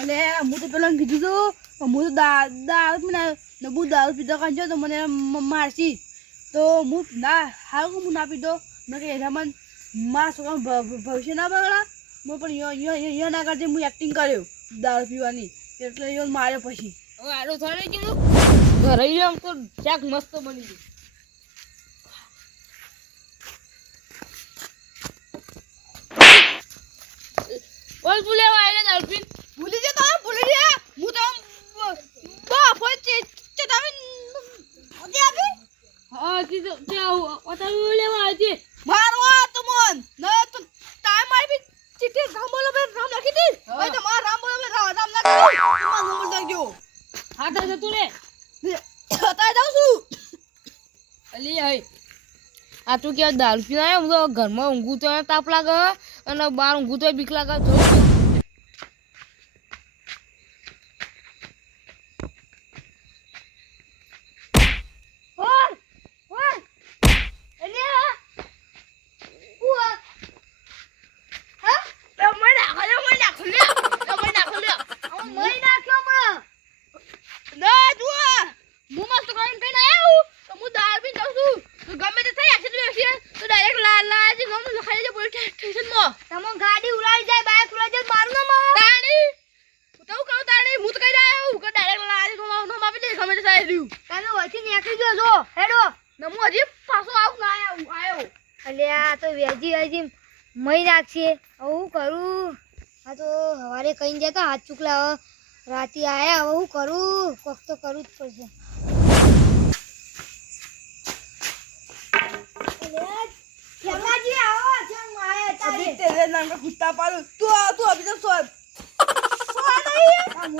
અલે હું તો પેલા કીધું તું હું તો દારૂ પીને નબુ દારૂ પીધો કાંજો તો મને મારશી તો હું ના હારું હું ના પીધો મેં કે એનામાં મારા છોકરા ભવિષ્ય ના બગડા હું પણ ના કરતી હું એક્ટિંગ કર્યો દારૂ પીવાની એટલે એ માર્યો પછી હવે આડો થડે કીધું ઘરે આમ તો શાક મસ્ત બની ગયું બોલ ભૂલે વાયરે દારૂ પીન ભૂલી જા તો ભૂલી જા હું તો બાપ છે તમે ઓકે આપી હા કીધું જાવ ઓતા લેવા આવી મારવા તો મન ન તો ટાઈમ આવી ચીટી રામ બોલો બે રામ લખી દી ભાઈ તો માર રામ બોલો બે રામ ના મન બોલ દજો હા તો તું લે હતા જાઉં છું અલી આય આ તું કે દારૂ પીને આયો હું તો ઘરમાં ઊંઘું તો તાપ લાગે અને બહાર ઊંઘું તો બીક લાગે જો ગાડી ઉડાઈ જાય બાઈક ઉડાઈ જાય મારું ના માં તાણી હું તો કહું તાણી હું તો કહી રહ્યો કે ડાયરેક્ટ લારી નો માપી દે ગમે તે સાઈ રહ્યું કાલે વચ્ચે નીકળી ગયો જો હેડો નમો હજી પાછો આવ ના આયો અલે આ તો વેજી મઈ નાખશે હું કરું આ તો હવારે કઈ જતા હાથ ચૂકલા રાતી આયા હવે હું કરું કોક તો કરવું જ પડશે કેમાજી આવો જંગ આયા તારે તેરે નામ का कुत्ता पालू तू अभी तक सो नहीं हम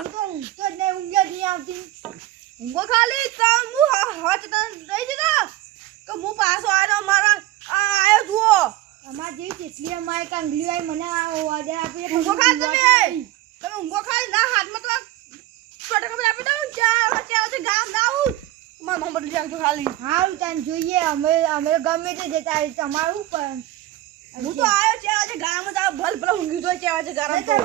तो ने ઊંઘે નહીં આવતી ઊંઘો ખાલી તમ હું હાથ તન રહી જતા કે હું પાછો આનો મારા આયો જુઓ અમાર જેવી કેટલી અમાય કાંગલી આઈ મને ઓર્ડર આપી ઊંઘો ખા તમે ઊંઘો ખાલી ના હાથમાં તો ફટક આપી દઉં ચા ગામ ના આવું માર મોહમ્મદ જાગજો ખાલી હાલ તન જોઈએ અમે ગમે તે જતા તમારું પણ હું તો આયો છે આજે ગામમાં તો ભલ ભલ ઊંઘી તો છે આજે ગામ તો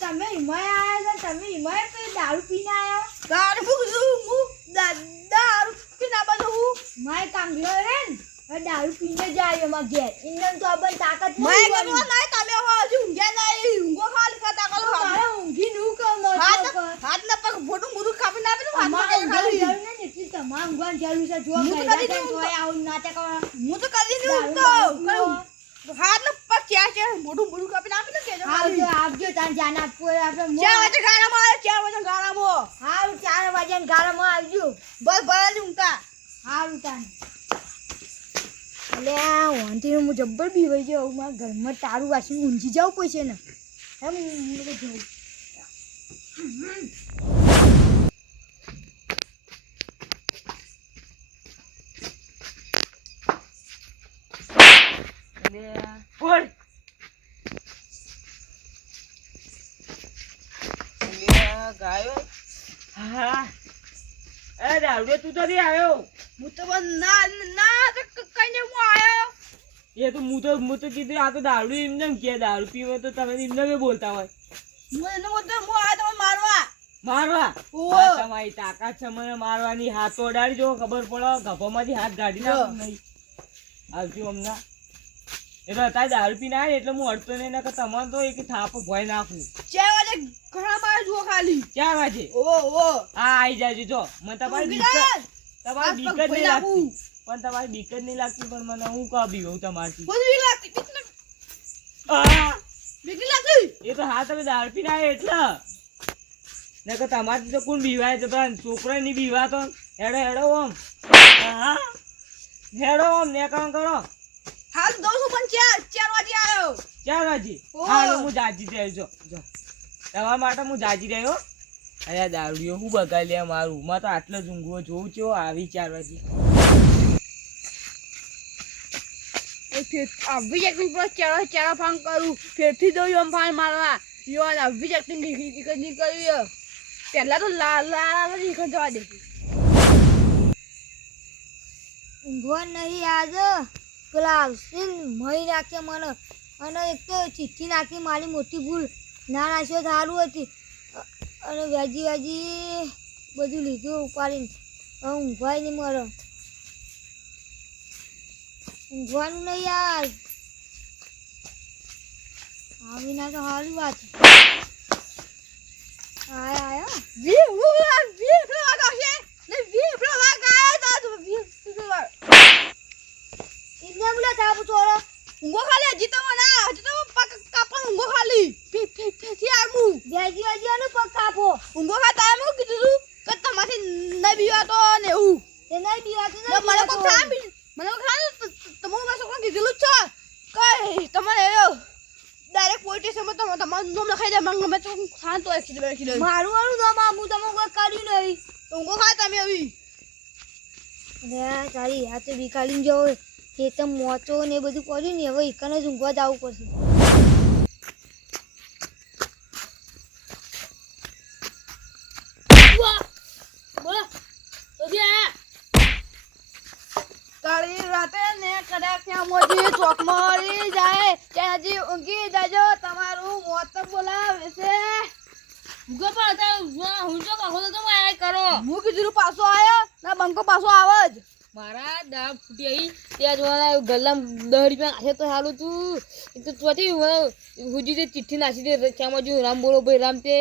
તમે હિમાય આયા છો તમે હિમાય પે દારૂ પીને આયા દારૂ હું દારૂ પીને બાજુ હું માય કાંગલો રે દારૂ પીને જાય એમાં ઘેર ઇન્દન તો અબન તાકાત નહીં માય ગનો નહીં તમે હજુ ઊંઘ્યા નહીં ઊંઘો ખાલી ખાતા કરો મારે ઊંઘી નું કહો હાથ ના પગ ફોટું મુરું કાપી ના આપે હાથ માં ખાલી ને એટલી તમામ ઊંઘવા ચાલુ છે જો કઈ તોય આવું નાટક હું તો કરી દઉં તો હાથ ને પગ ક્યાં મોઢું મુરું કાપી ના આપે ને કેજો હાલ આપજો તાન જાન આપો આપણે 4 વાગે ગારામાં આવે 4 વાગે ગારામાં હાલ 4 વાગે ગારામાં આવજો બસ બરાબર ઊંઘતા હાલ તાન અલે આ વાંટી હું જબ્બર બીવાઈ જાઉં મારા ઘરમાં તારું વાસી ઊંઘી જાવ પડશે ને એમ હું તો જોઉં અલે ઓય અલે ગાયો હા એ દારૂ તું તો નહીં આવ્યો હું તો ના કઈને હું આયો એ તો હું તો કીધું આ તો દારૂ એમને કે દારૂ પીવો તો તમે એમને બોલતા હોય હું આયો તમે મારવા તમારી તાકાત છે મને મારવાની હાથ ઓડાડી જો ખબર પડે ગભોમાંથી હાથ કાઢી નાખ નહીં આવજો હમણાં એટલે અત્યારે દારૂ પીને આવે એટલે હું અડતો નહીં કે તમારે તો એક થાપો ભોય નાખું 4 વાગે ઘણા મારે જુઓ ખાલી 4 વાગે હા આવી જાય જો મને તમારી બીક જ નહીં લાગતી પણ તમારી બીક જ નહીં લાગતી પણ મને હું કા બીવું તમારથી એ તો હા તમે દારૂ પીને આવે એટલે ને કે તમારથી તો કોણ બીવાય છે પણ છોકરા નહીં બીવા તો હેડો ઓમ હેડો ઓમ ને કામ કરો હાલ દઉં છું પણ 4 વાગે આવ્યો 4 વાગે હાલ હું જાજી રહ્યો જો તમારા માટે હું જાજી રહ્યો અરે દારૂડિયો હું બગાડી લે મારું માં તો આટલો જ ઊંઘવો જોઉં છો આવી 4 વાગે આવી એક્ટિંગ પર ચારા ફાંગ કરું ફેરથી દઉં એમ ફાંગ મારવા યો આવી એક્ટિંગ નહીં કર્યું પહેલા તો લાલ જવા દે ઊંઘવા નહીં આજે પેલા મહી નાખે મને અને એક તો ચિઠ્ઠી નાખી મારી મોટી ભૂલ ના નાખ્યો સારું હતી અને વ્યાજી બધું લીધું ઉપાડીને હવે ઊંઘવાય નહીં મારો ઊંઘવાનું નહીં યાર આવી ના તો સારી વાત આયા ઊંઘો ખાલી હજી તો પગ કાપો ઊંઘો ખાલી ફેથી આમું વ્યાજી વ્યાજી પગ કાપો ઊંઘો ખાતા એમ કીધું તું કે તમાથી નહીં બીવાતો ને એવું તે નહીં બીવાતું ને મને કો ખા મને ખા તમારું મારા છોકરા કીધેલું જ છે કઈ તમારે ડાયરેક્ટ પોલીસ સ્ટેશનમાં તમારું નામ લખાઈ દે મને ગમે તો શાંત હોય ખીલે મારું વાળું નામ હું તમે કોઈ કર્યું નહીં ઊંઘો ખા તમે આવી અરે તારી આ તો વિકાલીને જો એ તો મોચો ને એ બધું કર્યું ને હવે એકને જ ઊંઘવા જવું પડશે કાળી રાતે ને કદાચ ત્યાં મોજી ચોક મળી જાય ત્યાં હજી ઊંઘી જાજો તમારું મોત બોલાવે છે ઊંઘો પણ હું જો કહો તો તમે આ કરો હું કીધું પાછો આવ્યો ના બંકો પાછો આવે જ મારા દાળ ફૂટી આવી ત્યાં જોવાના ગલ્લામ 10 રૂપિયા નાખે તો સારું તું એક તો ચોથી હુજી તે ચિઠ્ઠી નાખી દે ક્યાં જો રામ બોલો ભાઈ રામ તે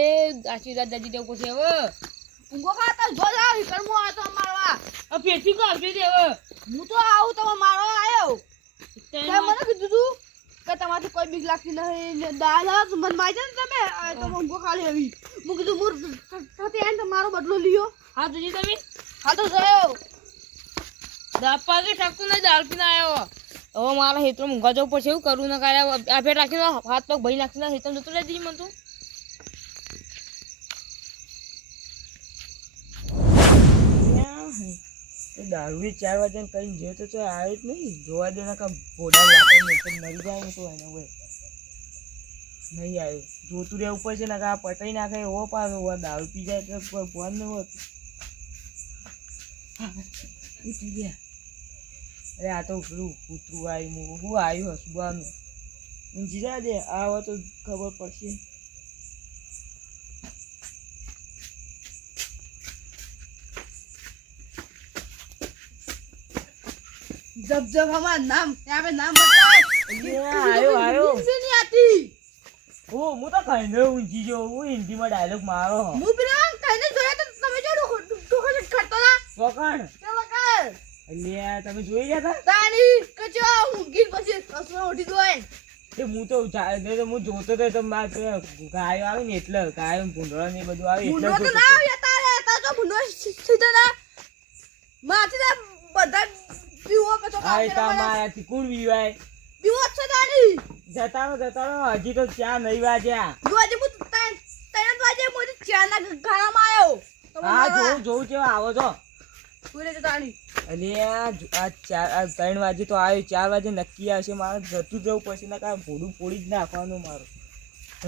આશીર્વાદ દાદી દેવું પછી હવે ઊંઘો ખાતા જો જાવ કરમો આ તો મારવા પેટી કો આવજે દે હવે હું તો આવું તમે મારવા આવ્યો તે મને કીધું તું કે તમારથી કોઈ બીક લાગતી નહીં દાળ મને મારી ને તમે તો ઊંઘો ખાલી આવી હું કીધું મુર થતી આને તમારો બદલો લ્યો હા જોજી તમે હા તો જાયો દાપા કે ઠકતું નહીં દાળ પીને આવ્યો હવે મારા હેતરો ઊંઘા જવું પડશે એવું કરવું ના કાઢ્યા આ ફેર રાખીને હાથ પગ ભાઈ નાખીને હેતમ જતું રહી દીધી મને તું દારૂ 4 વાગ્યાને કરીને જે તો આવ્યો જ નહીં જોવા દે ના ભોડા લાગે મરી જાય ને તો એને હોય નહીં આવ્યો જોતું રહેવું પડશે ને કા પટાઈ નાખે એવો પાછો દારૂ પી જાય તો કોઈ ફોન ન હોત ઉઠી ગયા અરે આ તો પેલું કૂતરું આવ્યું હું આવ્યું હસવાનું ઊંઘી જા દે આવો તો ખબર પડશે जब जब हमारा नाम यहाँ पे नाम बताओ आयो से नहीं आती ओ मु तो कहने ऊंची जो वो हिंदी में डायलॉग मारो मु बिना कहने જોયા તો તમે જો ડોકો કરતો ના કોકણ ચલો કર અલ્યા તમે જોઈ ગયા તા તાણી કચો ઊંઘી પછી કસરો ઉઠી દોય એ હું તો હું જોતો તો માર ગાયો આવે ને એટલે ગાયો ભૂંડળા ને બધું આવે એટલે તો ના આવ્યા તારે તા તો ભૂંડો સીધો ના માથી ના બધા પીવો પછી આય તા મારાથી કોણ વિવાય પીવો છે તાણી જતારો હજી તો ચા નહીં વાજ્યા જો આજે હું તૈયાર વાજે મોજે ચા ના ઘાણામાં આવ્યો હા જોઉં છે આવો છો પૂરે તો તાણી અલ્યા આ 3 વાગે તો આવ્યો 4 વાગે નક્કી આવશે મારે જતું જવું પછી ના કાંઈ ભોડું ફોડી જ નાખવાનું મારું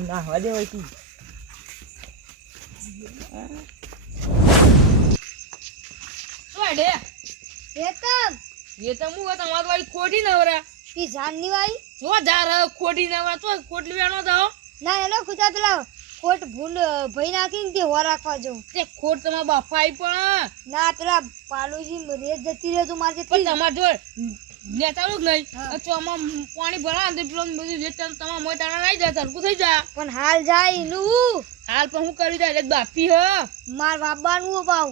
નાહવા દે હોય એ તો હું તમારી વાળી ખોટી નવરા તી જાનની વાળી જો જા ખોટી નવરા તો ખોટલી વેણો જાઓ ના એનો ખુદા પેલા ખોટ ભૂલ ભઈ નાખીને તે હો રાખવા જવું તે ખોટ તમારા બાપા આવી પણ ના પેલા પાલુજી રેત જતી રહે તો મારે પણ તમાર જો નેતાળું જ નહીં ચોમાં પાણી ભરા ને પેલો બધું રેત તમારા મોય તાણા આવી જાય સરખું થઈ જાય પણ હાલ જાય નું હાલ પણ હું કરી જાય બાપી હ માર બાબાનું બાવ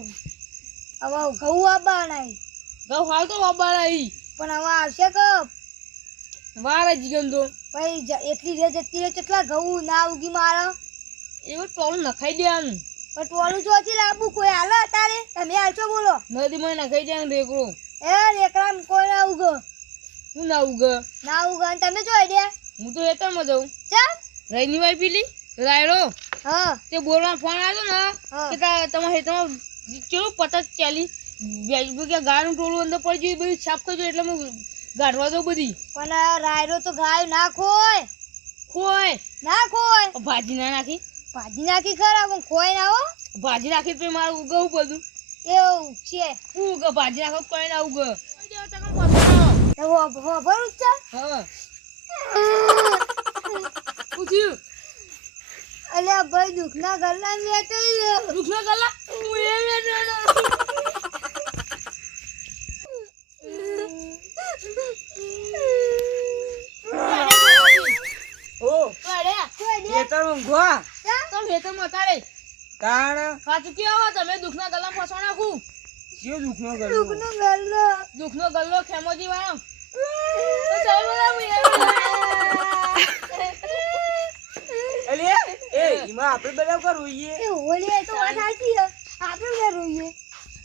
હવે ઘઉં આબા નહીં ઘઉં હાલ તો બાબા નહીં પણ હવે આવશે કે વાર જ ગંદો પછી એટલી રે જતી રે કેટલા ઘઉં ના ઉગી મારે એવું ટોલું નખાઈ દેવાનું પણ ટોલું જોથી લાવવું કોઈ હાલે તારે તમે હાલશો બોલો નદી માં નખાઈ દેવાનું રેકડો એ રેકડા કોઈ ના ઉગ હું ના ઉગ અને તમે જો આઈડિયા હું તો એતા માં જાઉં ચાલ રઈની વાઈ પીલી રાયડો હા તે બોલવા ફોન આવ્યો ને કે તમારે તમારે કેવું 50 40 ગાયનું ટોળું અંદર પડી ગયું બધું છાપ કરજો એટલે હું ગાઢવા દઉં બધી પણ રાયડો તો ગાય ના ખોય ના ખોય ભાજી ના નાખી ખરા પણ ખોય ના હો ભાજી નાખી તો મારે ઉગવું બધું એવું છે ઉગ ભાજી નાખો કોઈ ના ઉગ ભરું છે હા પૂછ્યું અલ્યા ભાઈ દુખના ગલ્લા મેટાઈ ગયો. દુખનો ગલ્લા હું એ વેઠેલો. ઓ તો અરે ખેતર ઊંઘવા તો ખેતરમાં તારે તાણ સાચું કેવો તમે દુખના ગલ્લા ફસવા નાખું. કયો દુઃખનો ગલ્લો દુખનો ગલ્લો. દુખનો ગલ્લો ખેમોજી વાળો તો ચાલ બોલા હું એ અલે એ ઈમાં આપણે બધા કો રોઈએ એ હોલી તો વાત સાચી છે. આપણે ક્યાં રોઈએ?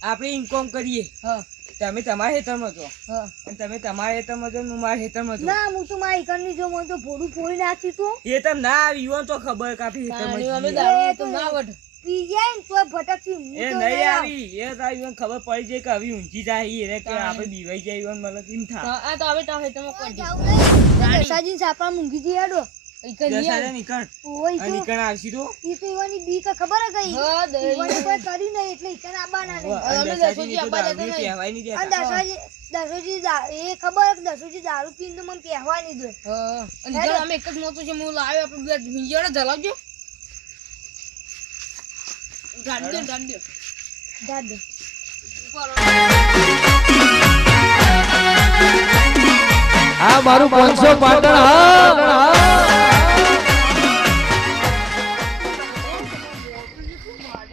આપણે ઇન્કોમ કરીએ હા તમે તમારા ખેતરમાં છો હા અને તમે તમારા ખેતરમાં છો ને હું મારા ખેતરમાં છું ના હું તો મારી એકરની જો મને તો ભોડું ફોડી નાખી તું એ તમ ના આવી હોય તો ખબર કાપી તાણી અમે ખેતરમાં દારૂ તો ના વઢ. પી જાય ને તો ભટકતી હું એ તો નહીં આવ. આવી એ તો આવી ખબર પડી જાય કે હવે ઊંચી જાય એટલે કે આપણે બીવાઈ જાય હોય મને કેમ થાય આ તો હવે તો ખેતરમાં કોઈ જાઉં નહીં. દસાજી સાપા મૂંગી દી હેડો. દસારે નીકળ ઓય અને તો નીકળ આવશી તો ઈ તો ઈવાની બીક ખબર હે કઈ હા, દઈ. ઈવાની કોઈ કરી નહીં એટલે ઈકન આબાના નહીં. અને અમે દસાજી દસોજી ની તો આપવા જતા દારૂ નહીં. કહેવાય નહીં અને દેતા દસોજી એ ખબર હે કે દસોજી દારૂ પીને તો મને પહેવા નહીં દે. હા અને જો અમે એક જ મોટું છે હું લાવ્યો આપણે બધા હિંજોડે જલાવજો. ગાડી દે દાદે આ મારું 500 પાટણ હા